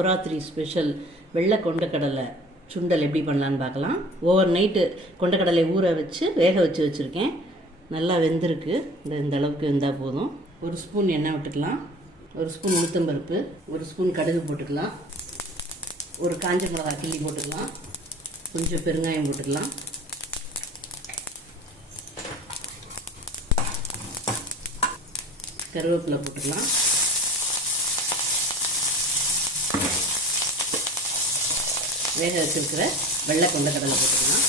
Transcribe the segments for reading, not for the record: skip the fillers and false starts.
Navaratri special வெள்ளை கொண்டக்கடலை சுண்டல் எப்படி பண்ணலான்னு பார்க்கலாம். ஓவர் நைட்டு கொண்டக்கடலை ஊற வச்சு வேக வச்சுருக்கேன். நல்லா வெந்திருக்கு. இந்த அளவுக்கு வெந்தால் போதும். ஒரு ஸ்பூன் எண்ணெய் விட்டுக்கலாம். ஒரு ஸ்பூன் உளுத்தம்பருப்பு, ஒரு ஸ்பூன் கடுகு போட்டுக்கலாம். ஒரு காஞ்ச மிளகாய் கிள்ளி போட்டுக்கலாம். கொஞ்சம் பெருங்காயம் போட்டுக்கலாம். கருவேப்பிலை போட்டுக்கலாம். வேக வச்சிருக்கிற வெள்ளை கொண்டக்கடலை போட்டுக்கலாம்.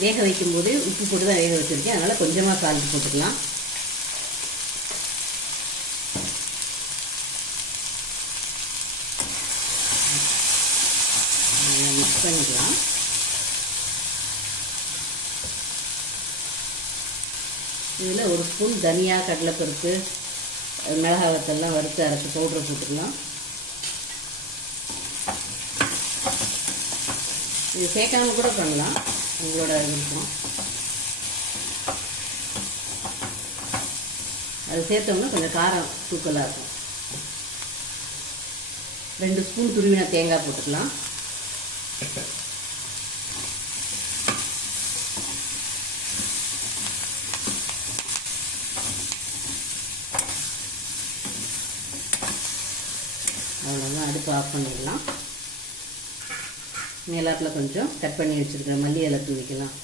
வேக வைக்கும்போது உப்பு போட்டு தான் வேக வச்சுருக்கேன். அதனால் கொஞ்சமாக சால்ட் போட்டுக்கலாம். மிக்ஸ் பண்ணிக்கலாம். இதில் ஒரு ஸ்பூன் தனியா, கடலைப்பருப்பு, மிளகாய் வத்தெல்லாம் வறுத்து அரைச்சி பவுட்ரு போட்டுக்கலாம். இது சேர்க்காம கூட பண்ணலாம், உங்களோட விருப்பம். அது சேர்த்தோம்னா கொஞ்சம் காரம் தூக்கலாக இருக்கும். 2 ஸ்பூன் துருவின தேங்காய் போட்டுக்கலாம். அவ்வளோதான், அடுப்பு ஆஃப் பண்ணிடலாம். மேலாப்பில் கொஞ்சம் கட் பண்ணி வச்சுருக்கேன் மல்லி இலை தூவிக்கலாம்.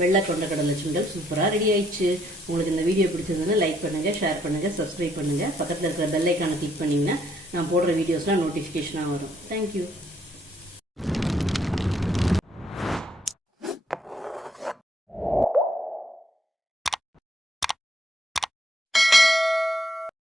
வெள்ளை கொண்டக்கடலை சுண்டல் சூப்பராக ரெடி ஆயிடுச்சு. உங்களுக்கு இந்த வீடியோ பிடிச்சிருந்ததுன்னா லைக் பண்ணுங்கள், ஷேர் பண்ணுங்கள், சப்ஸ்கிரைப் பண்ணுங்கள். பக்கத்தில் இருக்கிற பெல் ஐக்கானை கிளிக் பண்ணிங்கன்னா நான் போடுற வீடியோஸ்லாம் நோட்டிஃபிகேஷனாக வரும். தேங்க்யூ.